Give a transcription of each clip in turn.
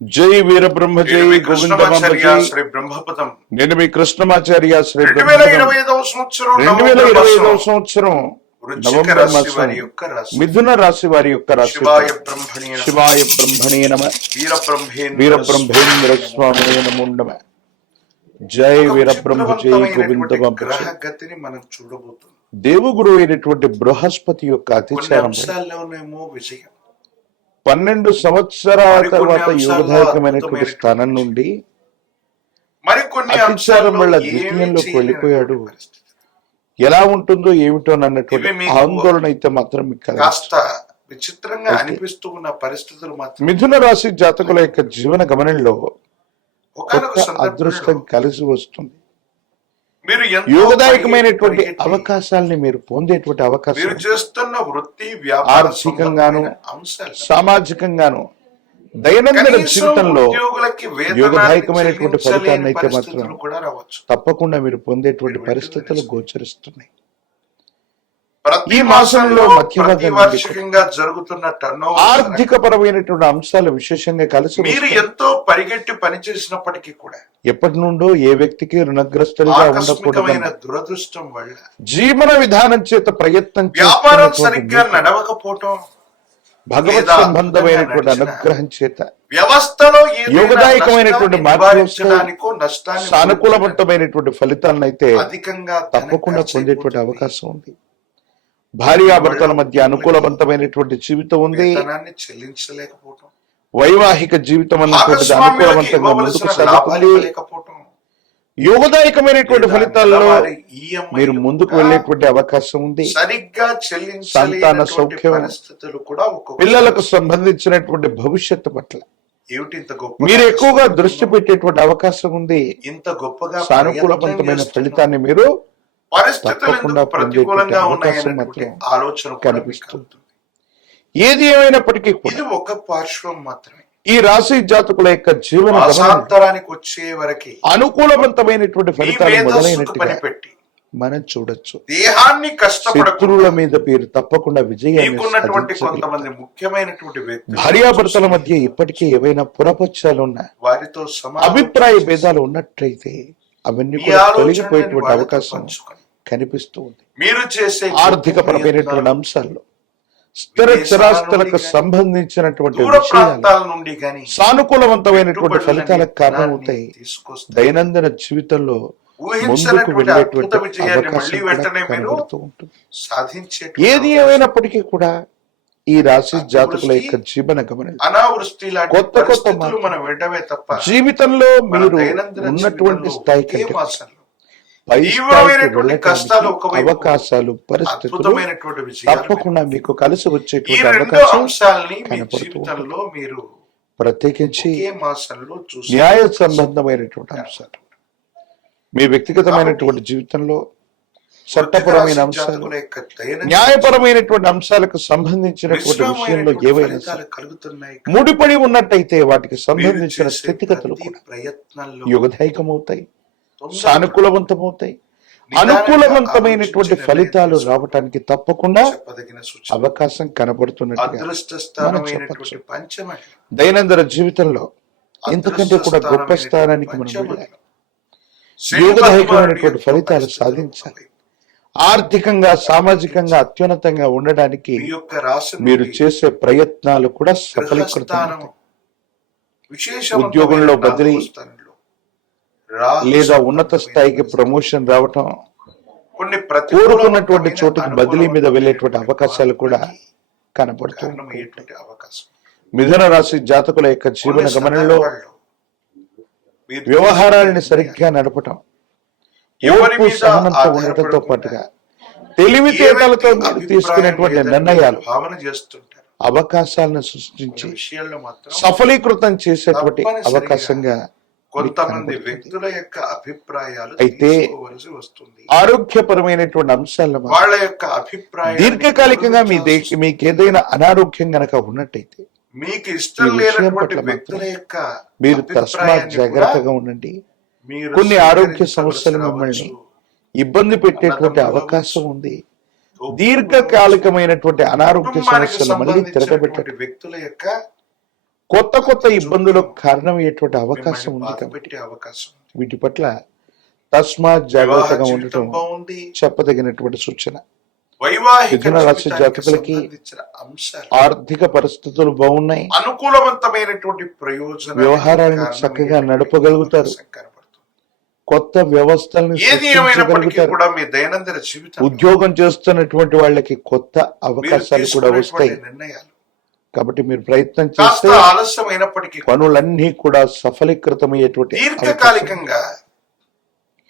జై వీరబ్రహ్మ జై గోవిందమాంబ జై. శ్రీ బ్రహ్మపదం. నేను మీ కృష్ణమాచార్య శ్రీ 2025వ సంవత్సరం 2025వ సంవత్సరం నవంబర్ మాసం మిథున రాశి వారి యొక్క రాశి. శివాయ బ్రహ్మణే నమ. వీరబ్రహ్మేంద్ర స్వామినే నమో నమ. జై వీరబ్రహ్మ జై గోవిందమాంబ జై. గతిని మనం చూడబోతున్నాం. దేవగురు అయినటువంటి బృహస్పతి యొక్క అతిచారం విజయం 12 సంవత్సరాల తర్వాత యోగదాయకమైనటువంటి స్థానం నుండి అతిచారం వల్ల ద్వితీయంలోకి వెళ్ళిపోయాడు. ఎలా ఉంటుందో ఏమిటో అన్నటువంటి ఆందోళన అయితే మాత్రం విచిత్రంగా అనిపిస్తూ ఉన్న పరిస్థితులు మాత్రం మిథున రాశి జాతకుల యొక్క జీవన గమనంలో అదృష్టం కలిసి వస్తుంది. యోగదాయకమైనటువంటి అవకాశాలని మీరు పొందేటువంటి అవకాశం చేస్తున్న వృత్తి ఆర్థికంగాను సామాజికంగాను దైనందిన జీవితంలో యోగదాయకమైనటువంటి ఫలితాన్ని అయితే మాత్రం తప్పకుండా మీరు పొందేటువంటి పరిస్థితులు గోచరిస్తున్నాయి. ఈ మాసంలో మధ్యవర్షికంగా జరుగుతున్న ఆర్థిక పరమైనటువంటి అంశాలు విశేషంగా కలిసి మీరు ఎంతో పరిగెట్టి పనిచేసినప్పటికీ కూడా ఎప్పటి నుండో ఏ వ్యక్తికి రుణగ్రస్తులుగా ఉండకూడదు దురదృష్టం వల్ల జీవన విధానం చేత ప్రయత్నం వ్యాపారం సరిగ్గా నడవకపోవటం భగవత్ సంబంధమైనటువంటి అనుగ్రహం చేత వ్యవస్థలో యోగదాయకమైనటువంటి మార్పు సానుకూలవంతమైనటువంటి ఫలితాలను అయితే తప్పకుండా పొందేటువంటి అవకాశం ఉంది. భార్యాభర్తల మధ్య అనుకూలవంతమైనటువంటి జీవితం ఉంది. చెల్లించలేకపోవటం వైవాహిక జీవితం అన్నటువంటిది అనుకూలవంతంగా ముందుకు సాగుతుంది. యోగదాయకమైనటువంటి ఫలితాల్లో మీరు ముందుకు వెళ్ళేటువంటి అవకాశం ఉంది. సరిగ్గా సంతాన సౌఖ్యం, పిల్లలకు సంబంధించినటువంటి భవిష్యత్తు పట్ల మీరు ఎక్కువగా దృష్టి పెట్టేటువంటి అవకాశం ఉంది. ఇంత గొప్పగా సానుకూలవంతమైన ఫలితాన్ని మీరు తప్పకుండా పొందేటువంటి అవకాశం మాత్రం ఆలోచన కనిపిస్తుంది. ఏది ఏమైనప్పటికీ ఇది ఒక పార్శ్వం మాత్రమే. ఈ రాశి జాతకుల యొక్క జీవన గమనాంతరానికి వచ్చే వరకు అనుకూలవంతమైనటువంటి ఫలితాలు మొదలైనట్టుగా మనం చూడొచ్చు. దేహాన్ని శత్రువుల మీద పేరు తప్పకుండా విజయాన్ని కొంతమంది ముఖ్యమైనటువంటి వ్యక్తులు భార్యాభర్తల మధ్య ఇప్పటికే ఏవైనా పురపక్షాలు ఉన్నా వారితో అభిప్రాయ భేదాలు ఉన్నట్లయితే అవన్నీ కూడా తొలగిపోయేటువంటి అవకాశం కనిపిస్తూ ఉంది. మీరు చేసే ఆర్థిక పరమైనటువంటి అంశాల్లో స్థిర చరాస్తులకు సంబంధించినటువంటి విషయాలు సానుకూలవంతమైనటువంటి ఫలితాలకు కారణమవుతాయి. దైనందిన జీవితంలో ముందుకు వెళ్ళేటువంటి అవకాశం కనబడుతూ ఉంటుంది. ఏది ఏమైనప్పటికీ కూడా ఈ రాశి జాతకుల యొక్క జీవన గమనం కొత్త కొత్త జీవితంలో మీరు ఉన్నటువంటి స్థాయి కంటే పై స్థాయికి వెళ్ళడానికి అవకాశాలు పరిస్థితులు తప్పకుండా మీకు కలిసి వచ్చేటువంటి అవకాశం కనపడుతూ ఉంటుంది. ప్రత్యేకించి న్యాయ సంబంధమైనటువంటి అంశాలు మీ వ్యక్తిగతమైనటువంటి జీవితంలో చట్టపరమైన అంశాలు న్యాయపరమైనటువంటి అంశాలకు సంబంధించినటువంటి విషయంలో ఏవైనా ముడిపడి ఉన్నట్టయితే వాటికి సంబంధించిన స్థితిగతులు కూడా యోగదాయకమవుతాయి, సానుకూలవంతమవుతాయి. అనుకూలవంతమైనటువంటి ఫలితాలు రావటానికి తప్పకుండా అవకాశం కనబడుతున్నట్టుగా మనం చెప్పచ్చు. దైనందిన జీవితంలో ఇంతకంటే కూడా గొప్ప స్థానానికి మనం వెళ్ళాలి. యోగదాయకమైనటువంటి ఫలితాలు సాధించాలి. ఆర్థికంగా సామాజికంగా అత్యున్నతంగా ఉండడానికి మీరు చేసే ప్రయత్నాలు కూడా సఫలీకృతం. ఉద్యోగంలో బదిలీ లేదా ఉన్నత స్థాయికి ప్రమోషన్ రావటం, కోరుకున్నటువంటి చోటుకి బదిలీ మీద వెళ్ళేటువంటి అవకాశాలు కూడా కనబడుతున్నాయి. మిథున రాశి జాతకుల యొక్క జీవన గమనంలో వ్యవహారాలను సరిగ్గా నడపటం, ఓర్పు సహనంతో ఉండటంతో పాటుగా తెలివితేటలతో మీరు తీసుకునేటువంటి నిర్ణయాలు అవకాశాలను సృష్టించి సఫలీకృతం చేసేటువంటి అవకాశంగా కొంతమంది వ్యక్తుల యొక్క అభిప్రాయాలు అయితే ఆరోగ్యపరమైనటువంటి అంశాల వాళ్ళ యొక్క అభిప్రాయం దీర్ఘకాలికంగా మీకు ఏదైనా అనారోగ్యం గనక ఉన్నట్టయితే మీకు ఇష్టం లేనటువంటి వ్యక్తుల యొక్క మీరు తస్మాత్ జాగ్రత్తగా ఉండండి. కొన్ని ఆరోగ్య సమస్యలు మిమ్మల్ని ఇబ్బంది పెట్టేటువంటి అవకాశం ఉంది. దీర్ఘకాలికమైనటువంటి అనారోగ్య సమస్యలు మళ్ళీ తిరగబెట్టే వ్యక్తుల యొక్క కొత్త కొత్త ఇబ్బందులకు కారణమయ్యేటువంటి అవకాశం మిమ్మల్ని ఉంది బాధ కాబట్టి పెట్టే అవకాశం ఉంది. వీటి పట్ల తస్మాత్ వివాహ జాగ్రత్తగా జీవితం ఉండటం బాగుంది. చెప్పదగినటువంటి సూచన. వైవాహిక మిథున రాశి జీవితానికి జాతకులకి సంబంధించిన అంశాలు ఆర్థిక పరిస్థితులు బాగున్నాయి. అనుకూలవంతమైనటువంటి ప్రయోజనాలు వ్యవహారాలను చక్కగా నడపగలుగుతారు. కొత్త వ్యవస్థలను ఏది ఏమైనప్పటికీ సృష్టించగలుగుతారు. కూడా మీ దైనందిన జీవితం ఉద్యోగం చేస్తున్నటువంటి వాళ్ళకి కొత్త అవకాశాలు కూడా వస్తాయి. నిర్ణయాలు కాబట్టి మీరు ప్రయత్నం కాస్త చేస్తే ఆలస్యమైనప్పటికీ పనులన్నీ కూడా సఫలీకృతమయ్యేటువంటి అవకాశం. దీర్ఘకాలికంగా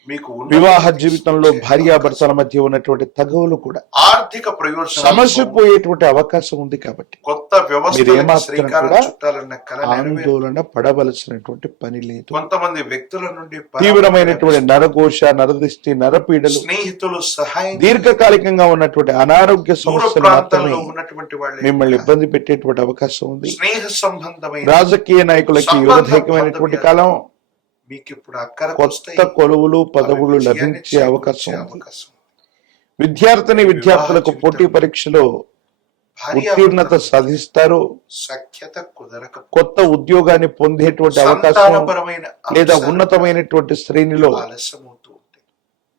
మీకు ఉన్న వివాహ జీవితంలో భార్యాభర్తల మధ్య ఉన్నటువంటి తగవులు కూడా ఆర్థిక ప్రయోజనం సమస్య పోయేటువంటి అవకాశం ఉంది. కాబట్టి కొత్త మీరు వ్యవస్థ ఏమాత్రం శ్రీకారం కూడా చుట్టాలన్న కళ నెరవేరు. ఆందోళన పడవలసినటువంటి పని లేదు. కొంతమంది వ్యక్తుల నుండి తీవ్రమైనటువంటి నరఘోష, నరదిష్టి, నరపీడలు, స్నేహితులు సహాయం దీర్ఘకాలికంగా ఉన్నటువంటి అనారోగ్య దూర సమస్యలు మాత్రమే ప్రాంతాల్లో ఉన్నటువంటి వాళ్ళ మిమ్మల్ని ఇబ్బంది పెట్టేటువంటి అవకాశం ఉంది. స్నేహ సంబంధమైన రాజకీయ నాయకులకి యువదైకమైనటువంటి కాలం. మీకు ఇప్పుడు అక్కర కొత్త కొలువులు పదవులు లభించే అవకాశం ఉంది. విద్యార్థిని విద్యార్థులకు పోటీ పరీక్షలో ఉత్తీర్ణత సాధిస్తారు. సఖ్యత కుదరక కొత్త ఉద్యోగాన్ని పొందేటువంటి అవకాశం సంతానపరమైన లేదా ఉన్నతమైనటువంటి శ్రేణిలో ఆలస్యమవుతూ ఉంటాయి.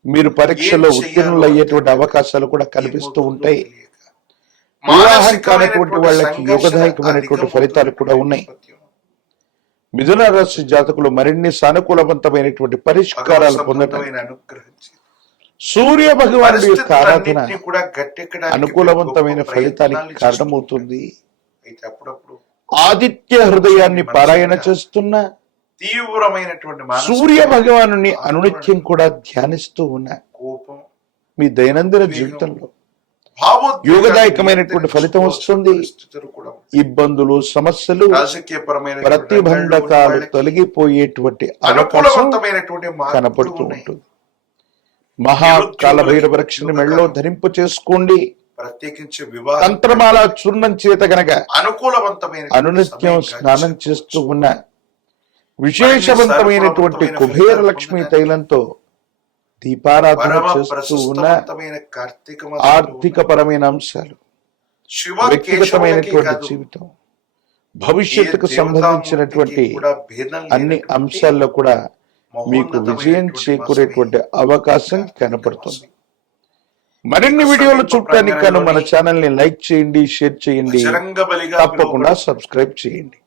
మీరు పరీక్షలో ఉత్తీర్ణులు అయ్యేటువంటి అవకాశాలు కూడా కనిపిస్తూ ఉంటాయి. వివాహం కానటువంటి వాళ్ళకి యోగదాయకమైనటువంటి ఫలితాలు కూడా ఉన్నాయి. మిథున రాశి జాతకులు మరిన్ని సానుకూలవంతమైనటువంటి పరిష్కారాలు పొందడం, సూర్య భగవానుడి యొక్క ఆరాధన అనుకూలవంతమైన ఫలితానికి కారణమవుతుంది. అయితే అప్పుడప్పుడు ఆదిత్య హృదయాన్ని పారాయణ చేస్తున్న తీవ్రమైనటువంటి సూర్య భగవానుని అనునిత్యం కూడా ధ్యానిస్తూ ఉన్న కోపం మీ దైనందిన జీవితంలో యోగదాయకమైనటువంటి ఫలితం వస్తుంది. ఇబ్బందులు, సమస్యలు, ప్రతిబంధకాలు తొలగిపోయేటువంటి అవకాశం కనపడుతూ ఉంటుంది. మహాకాల భైరవ రక్షణ మెళ్ళలో ధరింపు చేసుకోండి. ప్రత్యేకించి తంత్రమాల చూర్ణం చేత గనక అనుకూలవంతమైన అనునిత్యం స్నానం చేస్తూ ఉన్న విశేషవంతమైనటువంటి కుబేర లక్ష్మి తైలంతో దీపారాధన చేస్తూ ఉన్న ఆర్థిక పరమైన అంశాలు, వ్యక్తిగతమైనటువంటి జీవితం, భవిష్యత్తుకు సంబంధించినటువంటి అన్ని అంశాల్లో కూడా మీకు విజయం చేకూరేటువంటి అవకాశం కనపడుతుంది. మరిన్ని వీడియోలు చూడటానికి గాను మన ఛానల్ ని లైక్ చేయండి, షేర్ చేయండి, తప్పకుండా సబ్స్క్రైబ్ చేయండి.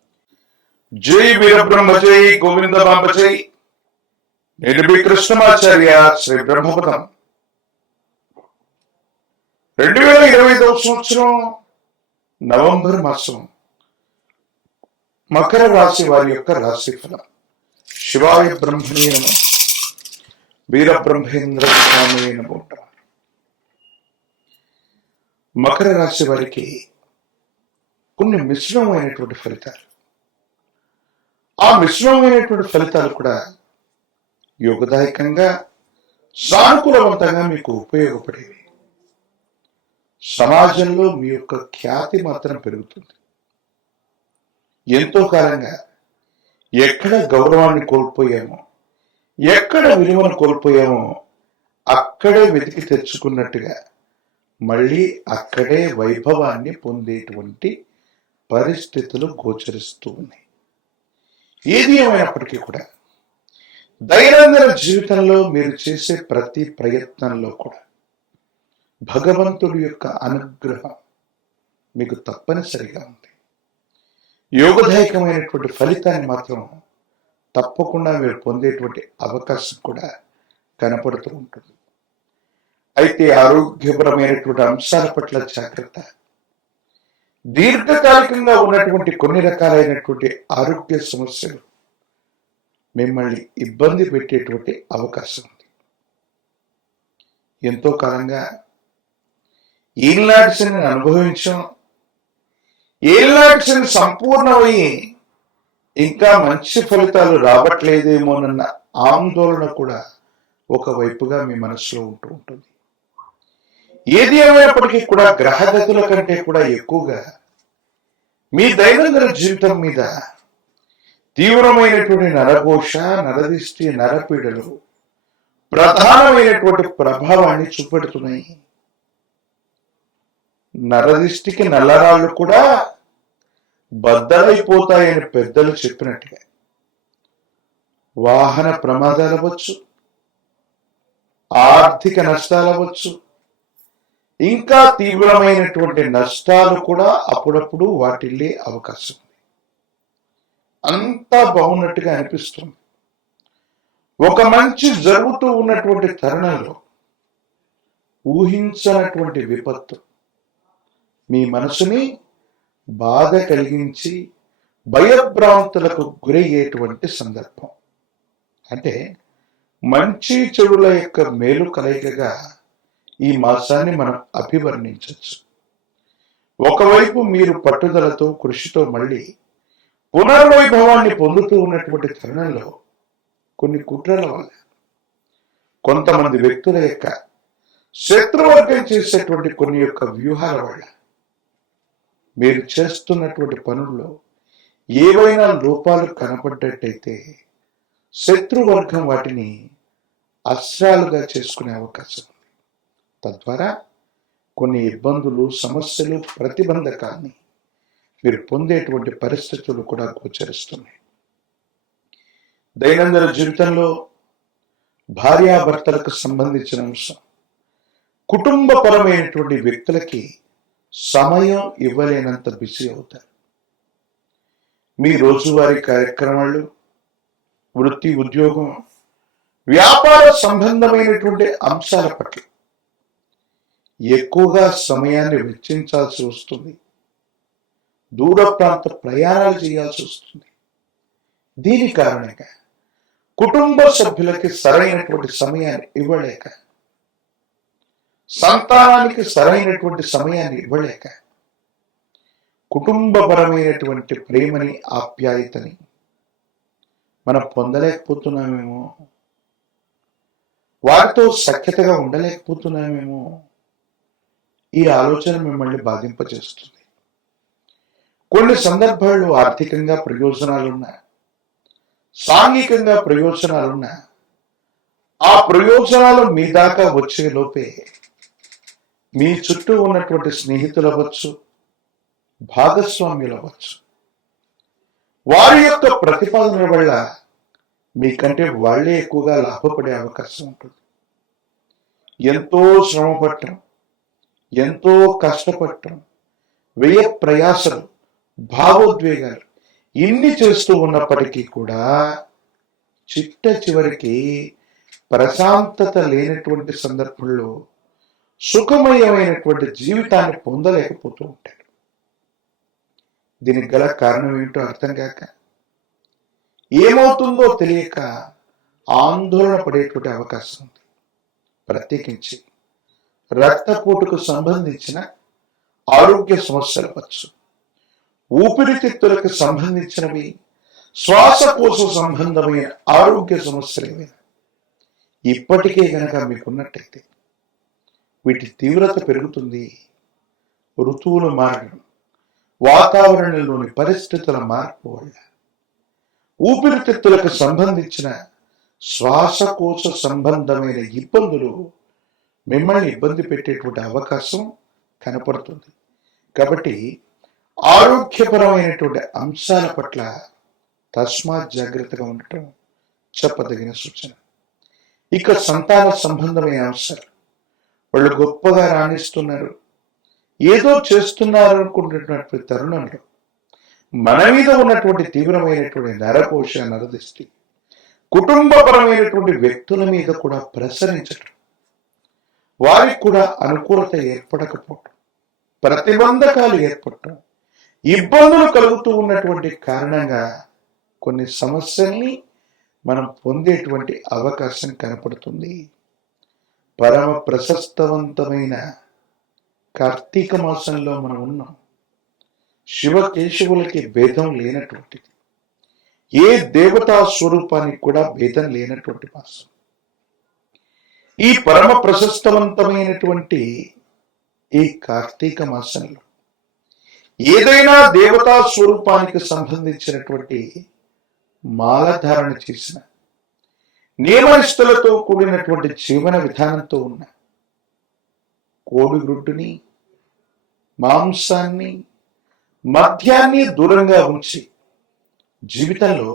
జై వీరబ్రహ్మ జై గోవింద బాంబ జై. నేను మీ కృష్ణమాచార్య, శ్రీ బ్రహ్మపదం. 2025వ సంవత్సరం నవంబర్ మాసం మకర రాశి వారి యొక్క రాశి ఫలం. శివాయ బ్రహ్మణే నమః, వీరబ్రహ్మేంద్ర స్వామి నమో. మకర రాశి వారికి కొన్ని మిశ్రమమైనటువంటి ఫలితాలు. ఆ మిశ్రమమైనటువంటి ఫలితాలు కూడా యోగదాయకంగా, సానుకూలవంతంగా మీకు ఉపయోగపడేవి. సమాజంలో మీ యొక్క ఖ్యాతి మాత్రం పెరుగుతుంది. ఎంతో కాలంగా ఎక్కడ గౌరవాన్ని కోల్పోయామో, ఎక్కడ విలువను కోల్పోయామో అక్కడే వెతికి తెచ్చుకున్నట్టుగా మళ్ళీ అక్కడే వైభవాన్ని పొందేటువంటి పరిస్థితులు గోచరిస్తూ ఉన్నాయి. ఏది ఏమైనప్పటికీ కూడా దైనందిన జీవితంలో మీరు చేసే ప్రతి ప్రయత్నంలో కూడా భగవంతుడి యొక్క అనుగ్రహం మీకు తప్పనిసరిగా ఉంది. యోగదాయకమైనటువంటి ఫలితాన్ని మాత్రం తప్పకుండా మీరు పొందేటువంటి అవకాశం కూడా కనపడుతూ ఉంటుంది. అయితే ఆరోగ్యపరమైనటువంటి అంశాల పట్ల జాగ్రత్త. దీర్ఘకాలికంగా ఉన్నటువంటి కొన్ని రకాలైనటువంటి ఆరోగ్య సమస్యలు మిమ్మల్ని ఇబ్బంది పెట్టేటువంటి అవకాశం ఉంది. ఎంతో కాలంగా ఏళ్ళనాటి శని అనుభవించాం. ఏళ్ళనాటి శని సంపూర్ణమయ్యి ఇంకా మంచి ఫలితాలు రావట్లేదేమోనన్న ఆందోళన కూడా ఒకవైపుగా మీ మనసులో ఉంటూ ఉంటుంది. ఏది ఏమైనప్పటికీ కూడా గ్రహగతుల కంటే కూడా ఎక్కువగా మీ దైనందిన జీవితం మీద తీవ్రమైనటువంటి నరఘోష, నరదిష్టి, నరపీడలు ప్రధానమైనటువంటి ప్రభావాన్ని చూపెడుతున్నాయి. నరదిష్టికి నల్లరాళ్ళు కూడా బద్దలైపోతాయని పెద్దలు చెప్పినట్టుగా వాహన ప్రమాదాలు అవ్వచ్చు, ఆర్థిక నష్టాలు అవ్వచ్చు, ఇంకా తీవ్రమైనటువంటి నష్టాలు కూడా అప్పుడప్పుడు వాటిల్లే అవకాశం ఉంది. అంతా బాగున్నట్టుగా అనిపిస్తుంది. ఒక మంచి జరుగుతూ ఉన్నటువంటి తరుణంలో ఊహించనటువంటి విపత్తు మీ మనసుని బాధ కలిగించి భయభ్రాంతులకు గురయ్యేటువంటి సందర్భం. అంటే మంచి చెడుల యొక్క మేలు కలయికగా ఈ మాసాన్ని మనం అభివర్ణించవచ్చు. ఒకవైపు మీరు పట్టుదలతో కృషితో మళ్ళీ పునర్వైభవాన్ని పొందుతూ ఉన్నటువంటి తరుణంలో కొన్ని కుట్రల వల్ల, కొంతమంది వ్యక్తుల యొక్క శత్రువర్గం చేసేటువంటి కొన్ని యొక్క వ్యూహాల వల్ల మీరు చేస్తున్నటువంటి పనుల్లో ఏవైనా లోపాలు కనపడ్డట్టయితే శత్రువర్గం వాటిని అస్త్రాలుగా చేసుకునే అవకాశం ఉంది. తద్వారా కొన్ని ఇబ్బందులు, సమస్యలు, ప్రతిబంధకాన్ని మీరు పొందేటువంటి పరిస్థితులు కూడా గోచరిస్తున్నాయి. దైనందిన జీవితంలో భార్యాభర్తలకు సంబంధించిన అంశం, కుటుంబపరమైనటువంటి వ్యక్తులకి సమయం ఇవ్వలేనంత బిజీ అవుతారు. మీ రోజువారీ కార్యక్రమాలు, వృత్తి, ఉద్యోగం, వ్యాపార సంబంధమైనటువంటి అంశాల పట్ల ఎక్కువగా సమయాన్ని వెచ్చించాల్సి వస్తుంది. దూర ప్రాంత ప్రయాణాలు చేయాల్సి వస్తుంది. దీని కారణంగా కుటుంబ సభ్యులకి సరైనటువంటి సమయాన్ని ఇవ్వలేక, సంతానానికి సరైనటువంటి సమయాన్ని ఇవ్వలేక, కుటుంబపరమైనటువంటి ప్రేమని, ఆప్యాయతని మనం పొందలేకపోతున్నామేమో, వారితో సఖ్యతగా ఉండలేకపోతున్నామేమో, ఈ ఆలోచన మిమ్మల్ని బాధింపజేస్తుంది. కొన్ని సందర్భాల్లో ఆర్థికంగా ప్రయోజనాలున్నా, సాంఘికంగా ప్రయోజనాలున్నా, ఆ ప్రయోజనాలు మీ దాకా వచ్చే లోపే మీ చుట్టూ ఉన్నటువంటి స్నేహితులు అవ్వచ్చు, భాగస్వామ్యులు అవ్వచ్చు, వారి యొక్క ప్రతిపాదన వల్ల మీకంటే వాళ్లే ఎక్కువగా లాభపడే అవకాశం ఉంటుంది. ఎంతో శ్రమ పట్టడం, ఎంతో కష్టపడటం, వ్యయ ప్రయాసలు, భావోద్వేగాలు ఇన్ని చేస్తూ ఉన్నప్పటికీ కూడా చిట్ట చివరికి ప్రశాంతత లేనటువంటి సందర్భంలో సుఖమయమైనటువంటి జీవితాన్ని పొందలేకపోతూ ఉంటాడు. దీనికి గల కారణం ఏమిటో అర్థం కాక, ఏమవుతుందో తెలియక ఆందోళన పడేటువంటి అవకాశం ఉంది. ప్రత్యేకించి రక్తపోటుకు సంబంధించిన ఆరోగ్య సమస్యలు అవ్వచ్చు, ఊపిరితిత్తులకు సంబంధించినవి, శ్వాసకోశ సంబంధమైన ఆరోగ్య సమస్యలు ఏమైనా ఇప్పటికే గనక మీకున్నట్టయితే వీటి తీవ్రత పెరుగుతుంది. ఋతువులు మారడం, వాతావరణంలోని పరిస్థితుల మార్పు వల్ల ఊపిరితిత్తులకు సంబంధించిన శ్వాసకోశ సంబంధమైన ఇబ్బందులు మిమ్మల్ని ఇబ్బంది పెట్టేటువంటి అవకాశం కనపడుతుంది. కాబట్టి ఆరోగ్యపరమైనటువంటి అంశాల పట్ల తస్మాత్ జాగ్రత్తగా ఉండటం చెప్పదగిన సూచన. ఇక సంతాన సంబంధమైన అంశాలు, వాళ్ళు గొప్పగా రాణిస్తున్నారు, ఏదో చేస్తున్నారు అనుకున్నటువంటి తరుణంలో మన మీద ఉన్నటువంటి తీవ్రమైనటువంటి నరకోశ, నరదృష్టి కుటుంబపరమైనటువంటి వ్యక్తుల మీద కూడా ప్రసరించడం, వారికి కూడా అనుకూలత ఏర్పడకపోవటం, ప్రతిబంధకాలు ఏర్పడటం, ఇబ్బందులు కలుగుతూ ఉన్నటువంటి కారణంగా కొన్ని సమస్యల్ని మనం పొందేటువంటి అవకాశం కనపడుతుంది. పరమ ప్రశస్తవంతమైన కార్తీక మాసంలో మనం ఉన్నాం. శివకేశవులకి భేదం లేనటువంటిది, ఏ దేవతా స్వరూపానికి కూడా భేదం లేనటువంటి మాసం. ఈ పరమ ప్రశస్తవంతమైనటువంటి ఈ కార్తీక మాసంలో ఏదైనా దేవతా స్వరూపానికి సంబంధించినటువంటి మాలధారణ చేసిన, నియమనిష్టలతో కూడినటువంటి జీవన విధానంతో ఉన్న కోడిగుడ్డుని, మాంసాన్ని, మద్యాన్ని దూరంగా ఉంచి జీవితంలో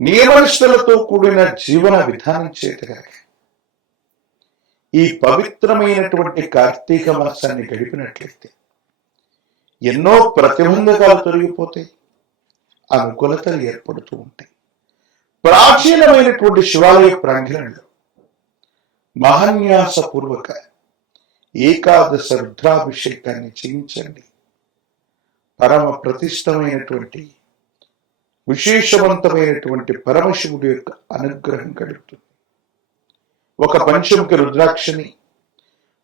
నియమనిష్టలతో కూడిన జీవన విధానం చేతగాక ఈ పవిత్రమైనటువంటి కార్తీక మాసాన్ని గడిపినట్లయితే ఎన్నో ప్రతిబంధకాలు తొలగిపోతాయి, అనుకూలతలు ఏర్పడుతూ ఉంటాయి. ప్రాచీనమైనటువంటి శివాలయ ప్రాంగణంలో మహాన్యాసపూర్వక ఏకాదశ రుద్రాభిషేకాన్ని చేయించండి. పరమ ప్రతిష్టమైనటువంటి విశేషవంతమైనటువంటి పరమశివుడి యొక్క అనుగ్రహం కలుగుతుంది. ఒక పంచముఖ రుద్రాక్షని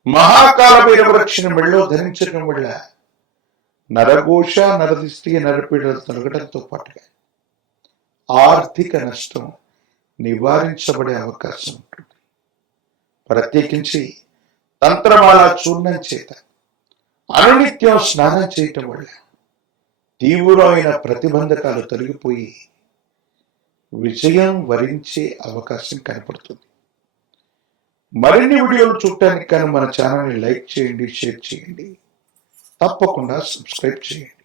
మహాకాల భైరవరక్షని మెళ్ళో ధరించడం వల్ల నరఘోష, నరదిష్టి, నరపీడలు తొలగడంతో పాటుగా ఆర్థిక నష్టం నివారించబడే అవకాశం ఉంటుంది. ప్రత్యేకించి తంత్రమాల చూర్ణం చేత అనునిత్యం స్నానం చేయటం వల్ల తీవ్రమైన ప్రతిబంధకాలు తొలగిపోయి విజయం వరించే అవకాశం కనపడుతుంది. మరిన్ని వీడియోలు చూడటానికి కానీ మన ఛానల్ని లైక్ చేయండి, షేర్ చేయండి, తప్పకుండా సబ్స్క్రైబ్ చేయండి.